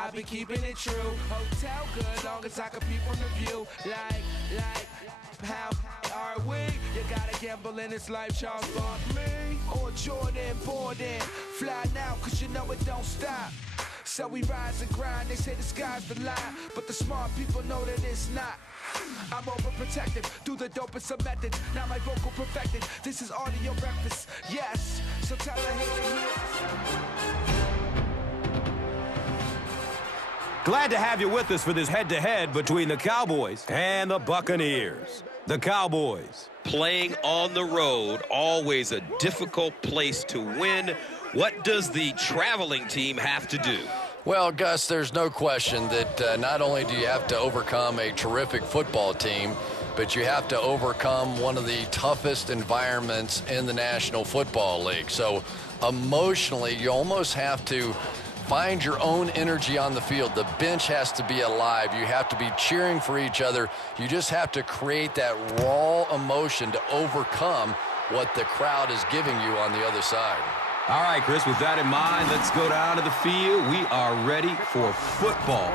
I be keeping it true. Hotel good, long as I can peep from the view. Like, how are we? You gotta gamble in this life, Charles Barkley or Jordan Borden. Fly now, cause you know it don't stop. So we rise and grind, they say the sky's the line, but the smart people know that it's not. I'm overprotective, do the dopest of methods. Now my vocal perfected, this is audio breakfast, yes. So tell her here. Glad to have you with us for this head-to-head between the Cowboys and the Buccaneers. The Cowboys playing on the road, always a difficult place to win. What does the traveling team have to do? Well, Gus, there's no question that not only do you have to overcome a terrific football team, but you have to overcome one of the toughest environments in the National Football League. So emotionally, you almost have to find your own energy on the field. The bench has to be alive. You have to be cheering for each other. You just have to create that raw emotion to overcome what the crowd is giving you on the other side. All right, Chris, with that in mind, let's go down to the field. We are ready for football.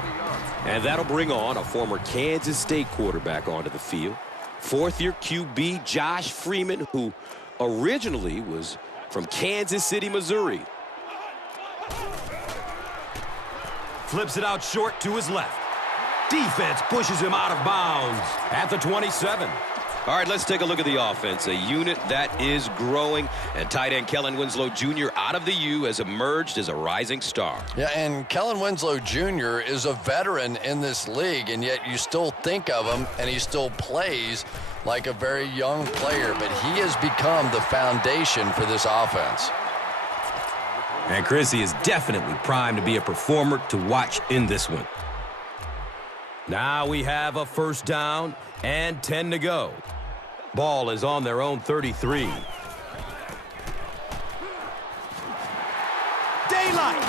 And that'll bring on a former Kansas State quarterback onto the field. Fourth-year QB Josh Freeman, who originally was from Kansas City, Missouri. Flips it out short to his left. Defense pushes him out of bounds at the 27. All right, let's take a look at the offense. A unit that is growing, and tight end Kellen Winslow Jr. out of the U has emerged as a rising star. Yeah, and Kellen Winslow Jr. is a veteran in this league, and yet you still think of him, and he still plays like a very young player, but he has become the foundation for this offense. And Chris, he is definitely primed to be a performer to watch in this one. Now we have a first down and 10 to go. Ball is on their own 33. Daylight!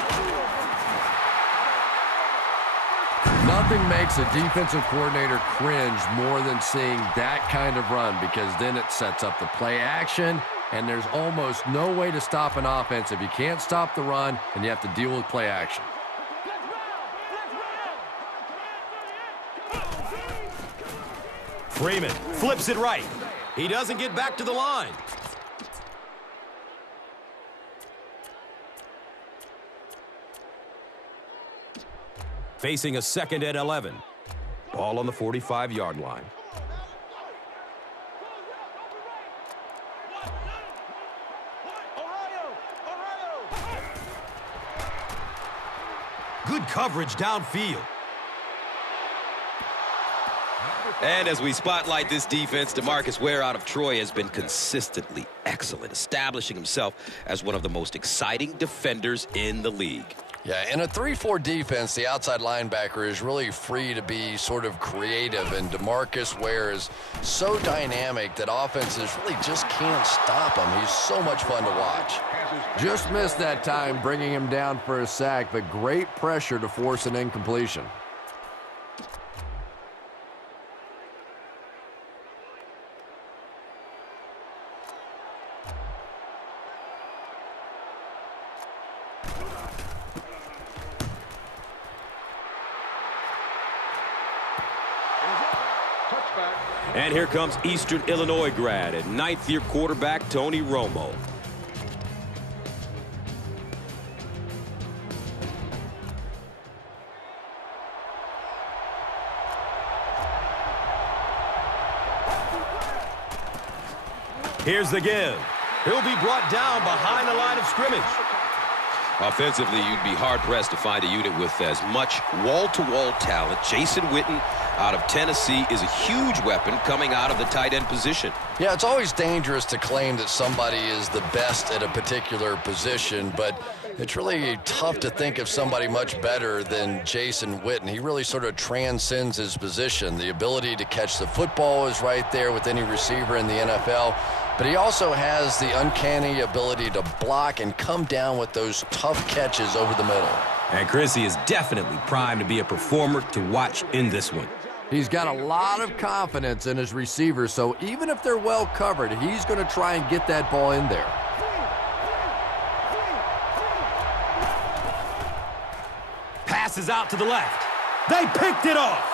Nothing makes a defensive coordinator cringe more than seeing that kind of run, because then it sets up the play action, and there's almost no way to stop an offense if you can't stop the run and you have to deal with play action. Freeman flips it right. He doesn't get back to the line. Facing a second and 11. Ball on the 45-yard line. Good coverage downfield. And as we spotlight this defense, DeMarcus Ware out of Troy has been consistently excellent, establishing himself as one of the most exciting defenders in the league. Yeah, in a 3-4 defense, the outside linebacker is really free to be sort of creative, and DeMarcus Ware is so dynamic that offenses really just can't stop him. He's so much fun to watch. Just missed that time bringing him down for a sack, but great pressure to force an incompletion. And here comes Eastern Illinois grad and ninth-year quarterback Tony Romo. Here's the give. He'll be brought down behind the line of scrimmage. Offensively, you'd be hard-pressed to find a unit with as much wall-to-wall talent. Jason Witten out of Tennessee is a huge weapon coming out of the tight end position. Yeah, it's always dangerous to claim that somebody is the best at a particular position, but it's really tough to think of somebody much better than Jason Witten. He really sort of transcends his position. The ability to catch the football is right there with any receiver in the NFL, but he also has the uncanny ability to block and come down with those tough catches over the middle. And Chrissy is definitely primed to be a performer to watch in this one. He's got a lot of confidence in his receivers, so even if they're well covered, he's going to try and get that ball in there. Pass passes out to the left. They picked it off.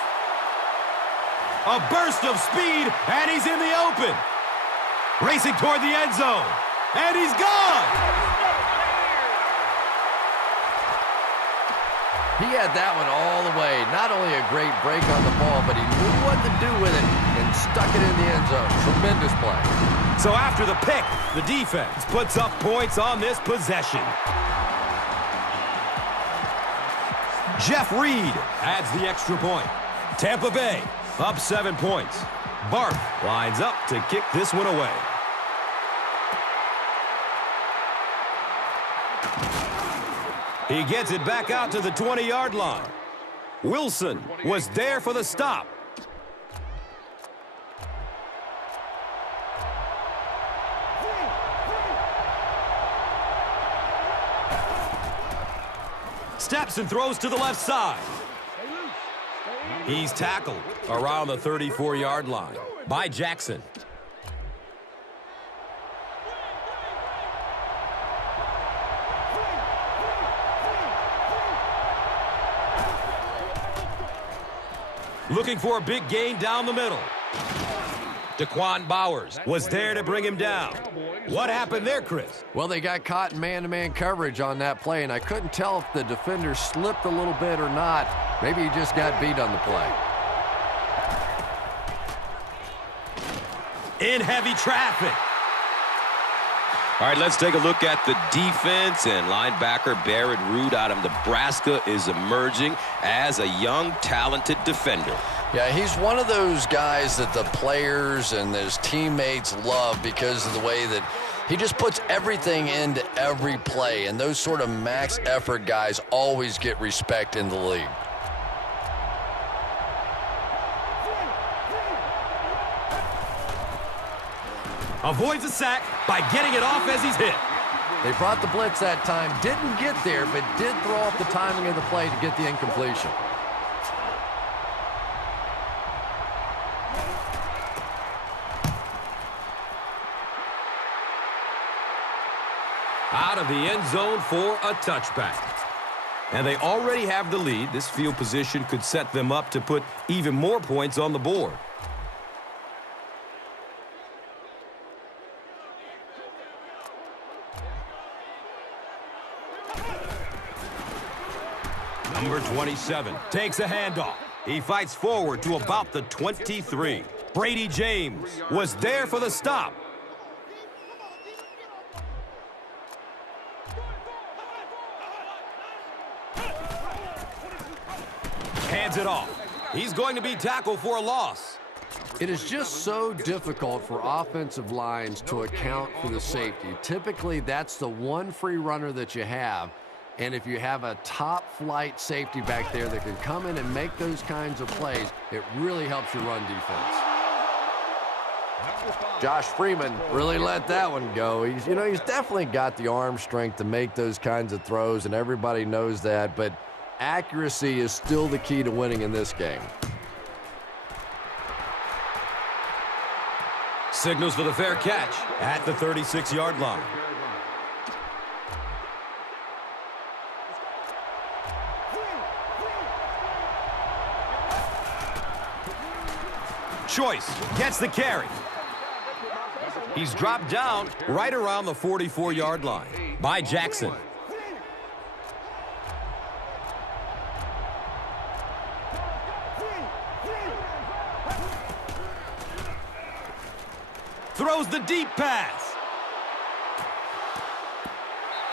A burst of speed, and he's in the open. Racing toward the end zone, and he's gone. He had that one all the way. Not only a great break on the ball, but he knew what to do with it and stuck it in the end zone. Tremendous play. So after the pick, the defense puts up points on this possession. Jeff Reed adds the extra point. Tampa Bay up 7 points. Barth lines up to kick this one away. He gets it back out to the 20-yard line. Wilson was there for the stop. Steps and throws to the left side. He's tackled around the 34-yard line by Jackson. Looking for a big gain down the middle. Daquan Bowers was there to bring him down. What happened there, Chris? Well, they got caught in man-to-man coverage on that play, and I couldn't tell if the defender slipped a little bit or not. Maybe he just got beat on the play. In heavy traffic. All right, let's take a look at the defense, and linebacker Barrett Root out of Nebraska is emerging as a young, talented defender. Yeah, he's one of those guys that the players and his teammates love because of the way that he just puts everything into every play, and those sort of max effort guys always get respect in the league. Avoids a sack by getting it off as he's hit. They brought the blitz that time, didn't get there, but did throw off the timing of the play to get the incompletion. Out of the end zone for a touchback. And they already have the lead. This field position could set them up to put even more points on the board. Number 27 takes a handoff. He fights forward to about the 23. Brady James was there for the stop. Hands it off. He's going to be tackled for a loss. It is just so difficult for offensive lines to account for the safety. Typically, that's the one free runner that you have. And if you have a top-flight safety back there that can come in and make those kinds of plays, it really helps your run defense. Josh Freeman really let that one go. He's definitely got the arm strength to make those kinds of throws, and everybody knows that, but accuracy is still the key to winning in this game. Signals for the fair catch at the 36-yard line. Choice gets the carry. He's dropped down right around the 44-yard line by Jackson. Throws the deep pass.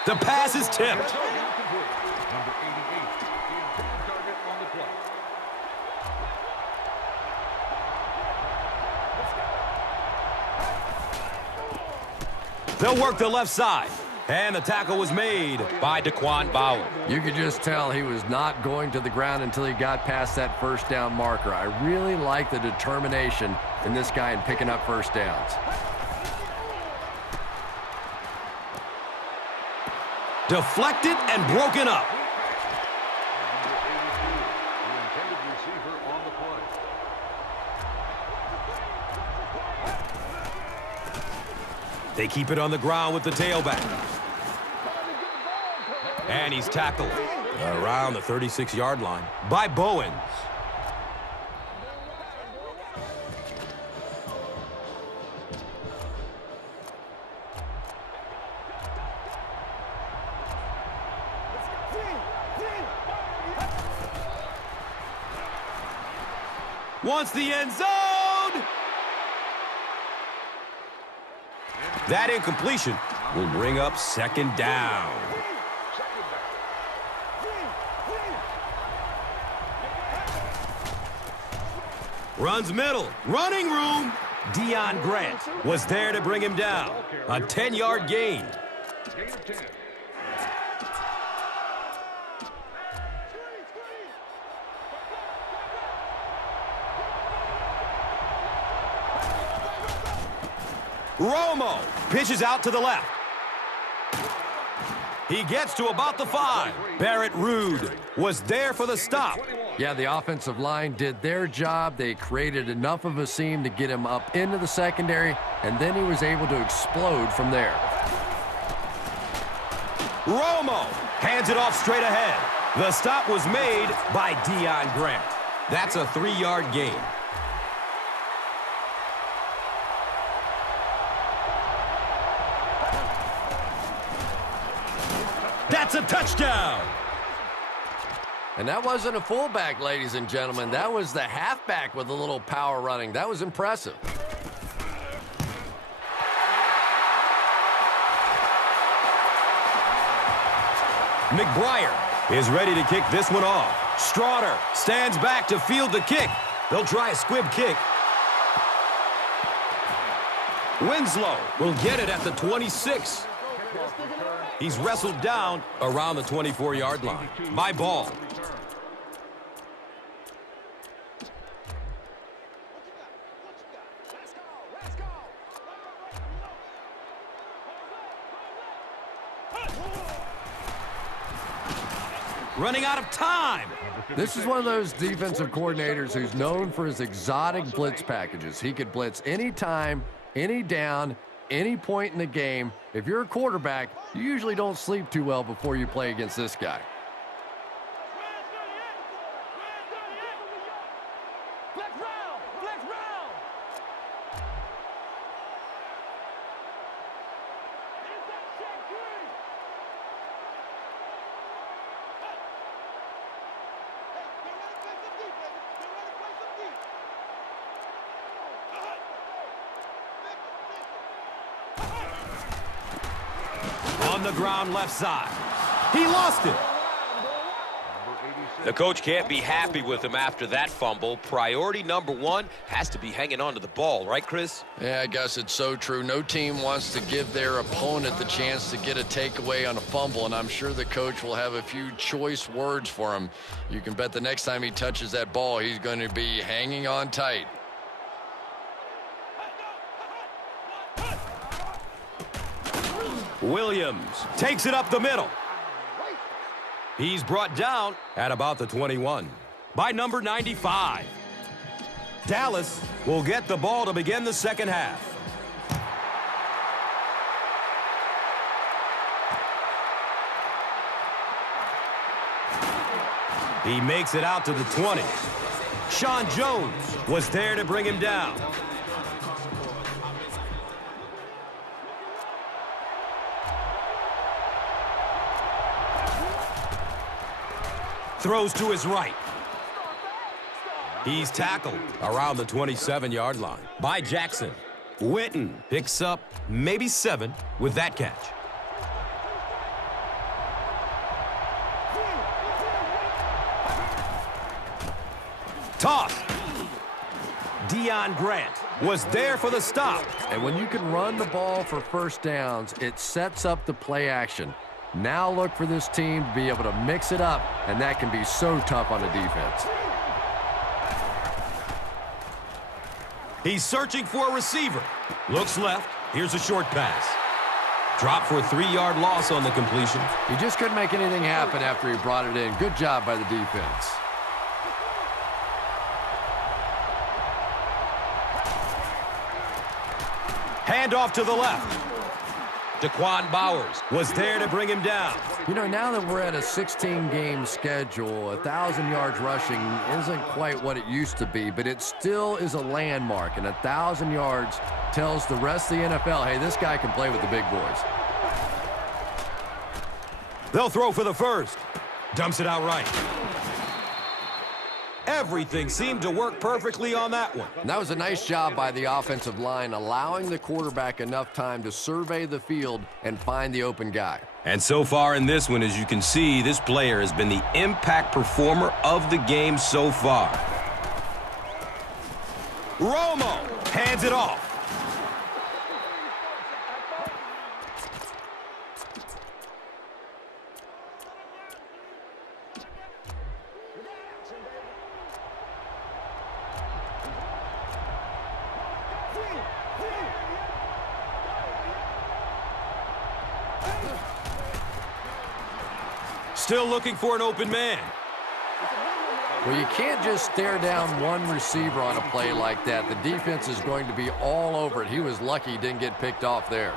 The pass is tipped. They'll work the left side. And the tackle was made by Daquan Bowers. You could just tell he was not going to the ground until he got past that first down marker. I really like the determination in this guy in picking up first downs. Deflected and broken up. They keep it on the ground with the tailback. And he's tackled Around the 36-yard line by Bowens. Wants the end zone. That incompletion will bring up second down. Runs middle, running room. Deion Grant was there to bring him down. A 10-yard gain. Romo pitches out to the left. He gets to about the 5. Barrett Ruud was there for the stop. Yeah, the offensive line did their job. They created enough of a seam to get him up into the secondary, and then he was able to explode from there. Romo hands it off straight ahead. The stop was made by Deion Grant. That's a 3-yard gain. That's a touchdown. And that wasn't a fullback, ladies and gentlemen. That was the halfback with a little power running. That was impressive. McBriar is ready to kick this one off. Strawder stands back to field the kick. They'll try a squib kick. Winslow will get it at the 26. He's wrestled down around the 24-yard line by Ball. Running out of time. This is one of those defensive coordinators who's known for his exotic blitz packages. He could blitz any time, any down, any point in the game. If you're a quarterback, you usually don't sleep too well before you play against this guy. On the ground left side. He lost it. The coach can't be happy with him after that fumble. Priority number 1 has to be hanging on to the ball, right, Chris? Yeah, I guess it's so true. No team wants to give their opponent the chance to get a takeaway on a fumble, and I'm sure the coach will have a few choice words for him. You can bet the next time he touches that ball, he's going to be hanging on tight. Williams takes it up the middle. He's brought down at about the 21 by number 95. Dallas will get the ball to begin the second half. He makes it out to the 20. Sean Jones was there to bring him down. Throws to his right. He's tackled around the 27-yard line by Jackson. Witten picks up maybe 7 with that catch. Toss. Deion Grant was there for the stop. And when you can run the ball for first downs, it sets up the play action. Now look for this team to be able to mix it up, and that can be so tough on the defense. He's searching for a receiver. Looks left. Here's a short pass. Drop for a 3-yard loss on the completion. He just couldn't make anything happen after he brought it in. Good job by the defense. Handoff to the left. Daquan Bowers was there to bring him down. You know, now that we're at a 16-game schedule, 1,000 yards rushing isn't quite what it used to be, but it still is a landmark, and 1,000 yards tells the rest of the NFL, hey, this guy can play with the big boys. They'll throw for the first. Dumps it out right. Everything seemed to work perfectly on that one. And that was a nice job by the offensive line, allowing the quarterback enough time to survey the field and find the open guy. And so far in this one, as you can see, this player has been the impact performer of the game so far. Romo hands it off. Still looking for an open man. Well, you can't just stare down one receiver on a play like that. The defense is going to be all over it. He was lucky he didn't get picked off there.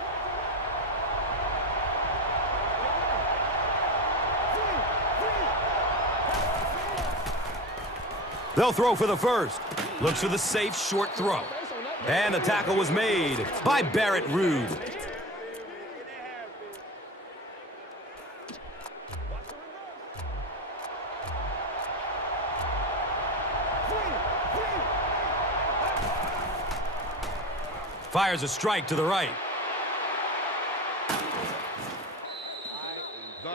They'll throw for the first. Looks for the safe short throw. And the tackle was made by Barrett Ruud. Fires a strike to the right.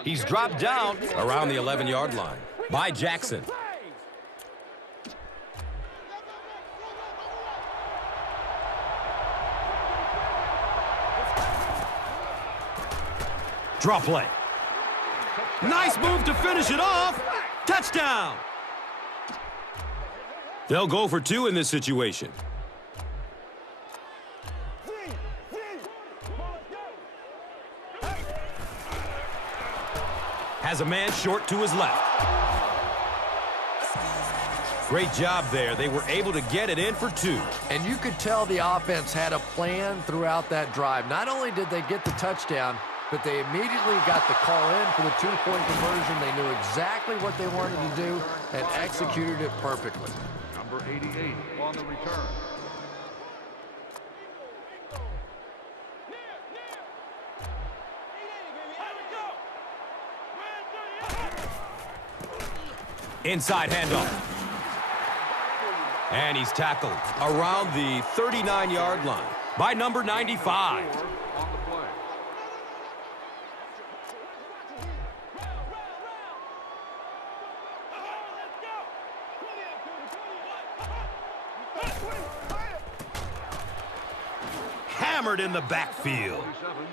He's dropped down around the 11-yard line by Jackson. Draw play. Nice move to finish it off. Touchdown. They'll go for two in this situation. Has a man short to his left. Great job there. They were able to get it in for two. And you could tell the offense had a plan throughout that drive. Not only did they get the touchdown, but they immediately got the call in for the two-point conversion. They knew exactly what they wanted to do and executed it perfectly. Number 88 on the return. Inside handoff. And he's tackled around the 39-yard line by number 95. On the play. Hammered in the backfield.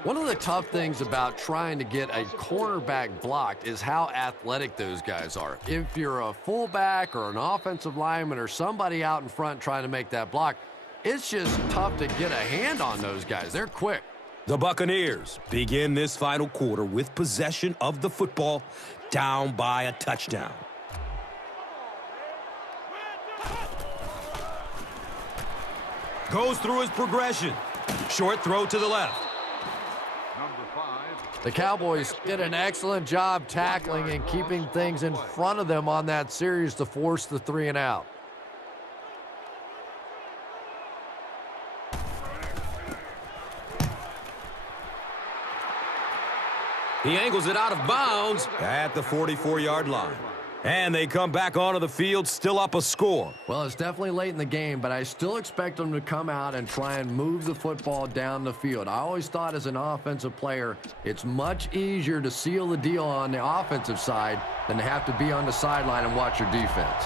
One of the tough things about trying to get a cornerback blocked is how athletic those guys are. If you're a fullback or an offensive lineman or somebody out in front trying to make that block, it's just tough to get a hand on those guys. They're quick. The Buccaneers begin this final quarter with possession of the football, down by a touchdown. Goes through his progression. Short throw to the left. Number 5. The Cowboys did an excellent job tackling and keeping things in front of them on that series to force the 3 and out. He angles it out of bounds at the 44-yard line. And they come back onto the field, still up a score. Well, it's definitely late in the game, but I still expect them to come out and try and move the football down the field. I always thought as an offensive player, it's much easier to seal the deal on the offensive side than to have to be on the sideline and watch your defense.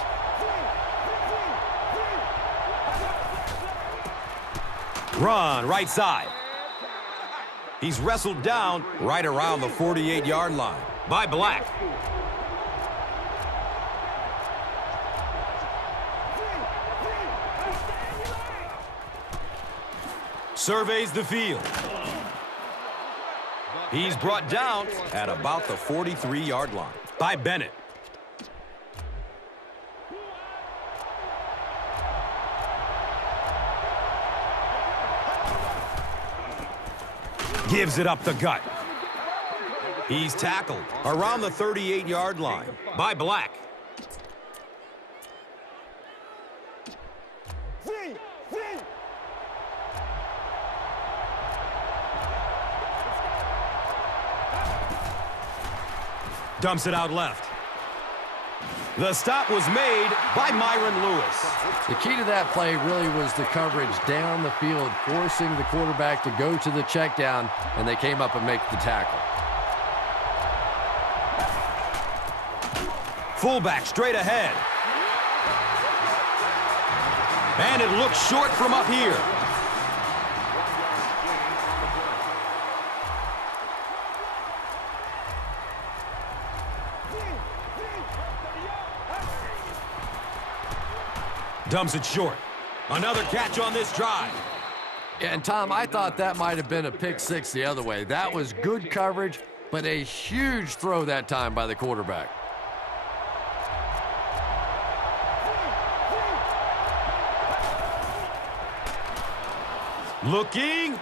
Run, right side. He's wrestled down right around the 48-yard line by Black. Surveys the field. He's brought down at about the 43-yard line by Bennett. Gives it up the gut. He's tackled around the 38-yard line by Black. Dumps it out left. The stop was made by Myron Lewis. The key to that play really was the coverage down the field, forcing the quarterback to go to the check down, and they came up and make the tackle. Fullback straight ahead. And it looks short from up here. Dumps it short. Another catch on this drive. Yeah, and Tom, I thought that might have been a pick six the other way. That was good coverage, but a huge throw that time by the quarterback. Looking.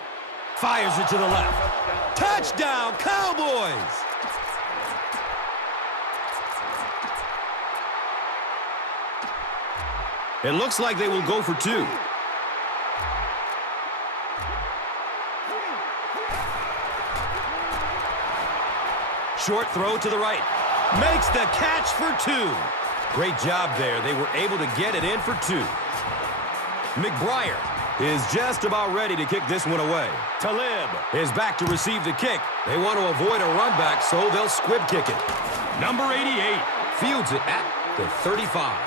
Fires it to the left. Touchdown, Cowboys! It looks like they will go for two. Short throw to the right. Makes the catch for two. Great job there. They were able to get it in for two. McBriar is just about ready to kick this one away. Talib is back to receive the kick. They want to avoid a run back, so they'll squib kick it. Number 88 fields it at the 35.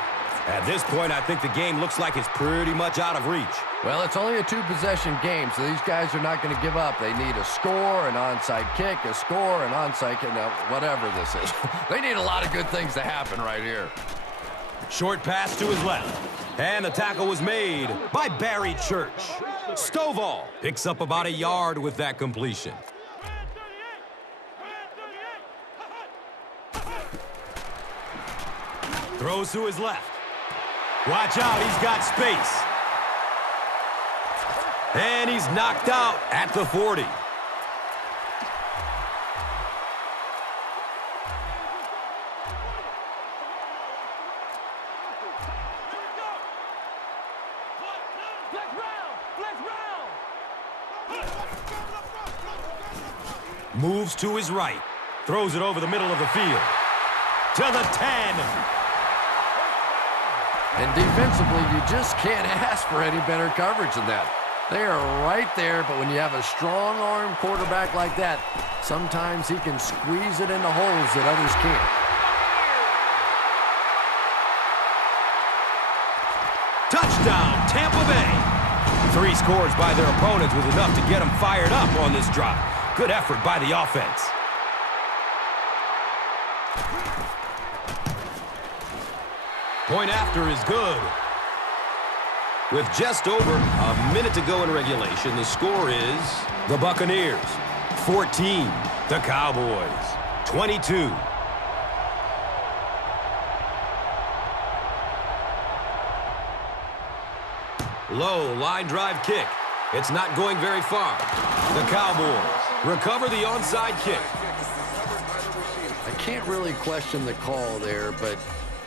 At this point, I think the game looks like it's pretty much out of reach. Well, it's only a two-possession game, so these guys are not going to give up. They need a score, an onside kick, a score, an onside kick, now, whatever this is. They need a lot of good things to happen right here. Short pass to his left. And the tackle was made by Barry Church. Stovall picks up about a yard with that completion. Throws to his left. Watch out, he's got space. And he's knocked out at the 40. Moves to his right. Throws it over the middle of the field. To the 10. And defensively, you just can't ask for any better coverage than that. They are right there, but when you have a strong-arm quarterback like that, sometimes he can squeeze it into holes that others can't. Touchdown, Tampa Bay. 3 scores by their opponents was enough to get them fired up on this drive. Good effort by the offense. Point after is good. With just over a minute to go in regulation, the score is the Buccaneers 14, the Cowboys 22. Low line drive kick. It's not going very far. The Cowboys recover the onside kick. I can't really question the call there, but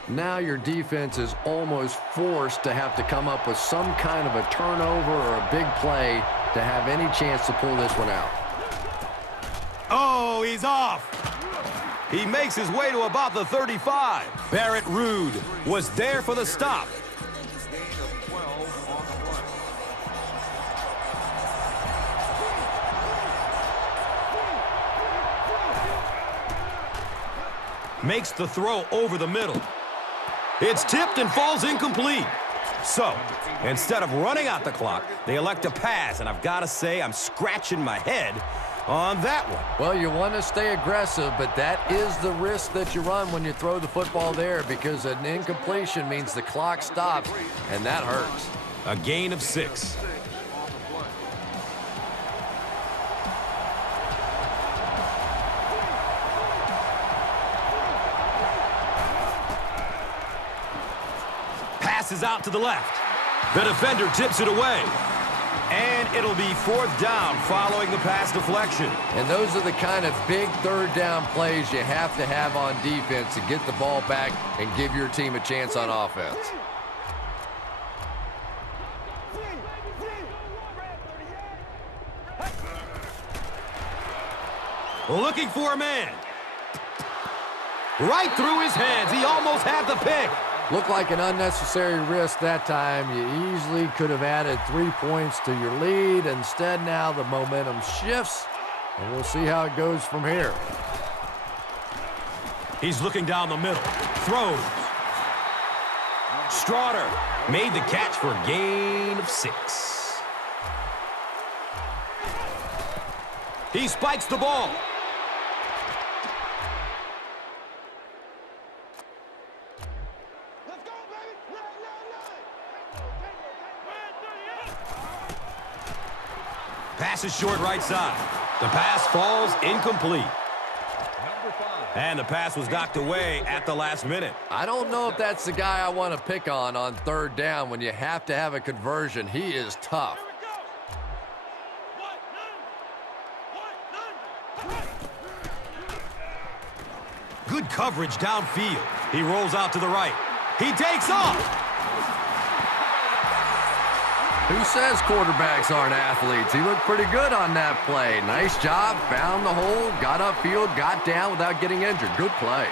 now your defense is almost forced to have to come up with some kind of a turnover or a big play to have any chance to pull this one out. Oh, he's off. He makes his way to about the 35. Barrett Ruud was there for the stop. Makes the throw over the middle. It's tipped and falls incomplete. So, instead of running out the clock, they elect to pass, and I've got to say I'm scratching my head on that one. Well, you want to stay aggressive, but that is the risk that you run when you throw the football there, because an incompletion means the clock stops, and that hurts. A gain of 6. Passes out to the left. The defender tips it away. And it'll be 4th down following the pass deflection. And those are the kind of big third down plays you have to have on defense to get the ball back and give your team a chance on offense. Looking for a man. Right through his hands. He almost had the pick. Looked like an unnecessary risk that time. You easily could have added 3 points to your lead. Instead, now the momentum shifts, and we'll see how it goes from here. He's looking down the middle. Throws. Strawder made the catch for a gain of 6. He spikes the ball. Pass is short right side. The pass falls incomplete. And the pass was knocked away at the last minute. I don't know if that's the guy I want to pick on 3rd down when you have to have a conversion. He is tough. Good coverage downfield. He rolls out to the right. He takes off. Who says quarterbacks aren't athletes? He looked pretty good on that play. Nice job, found the hole, got upfield, got down without getting injured. Good play.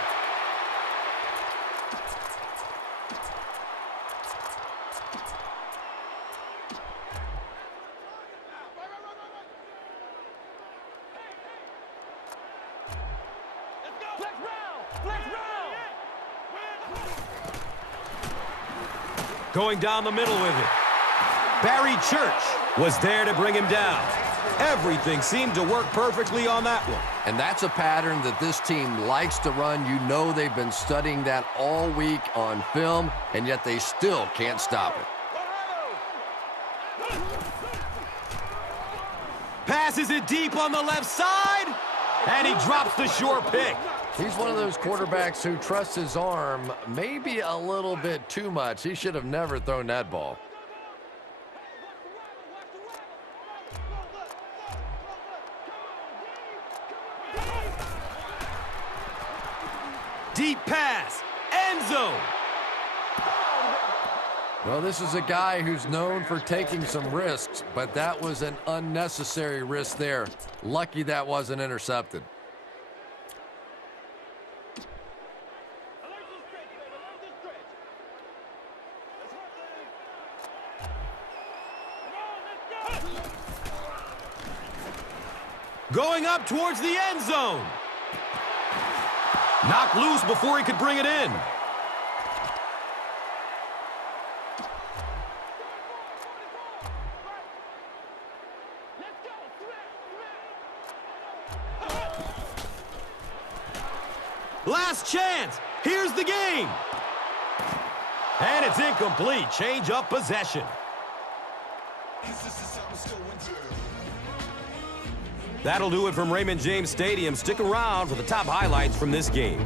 Going down the middle with it. Barry Church was there to bring him down. Everything seemed to work perfectly on that one. And that's a pattern that this team likes to run. You know they've been studying that all week on film, and yet they still can't stop it. Passes it deep on the left side, and he drops the short pick. He's one of those quarterbacks who trusts his arm maybe a little bit too much. He should have never thrown that ball. Deep pass, end zone. Well, this is a guy who's known for taking some risks, but that was an unnecessary risk there. Lucky that wasn't intercepted. Going up towards the end zone. Knocked loose before he could bring it in. Last chance. Here's the game. And it's incomplete. Change of possession. That'll do it from Raymond James Stadium. Stick around for the top highlights from this game.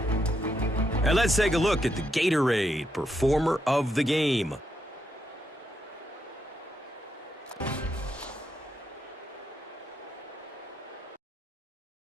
And let's take a look at the Gatorade Performer of the Game.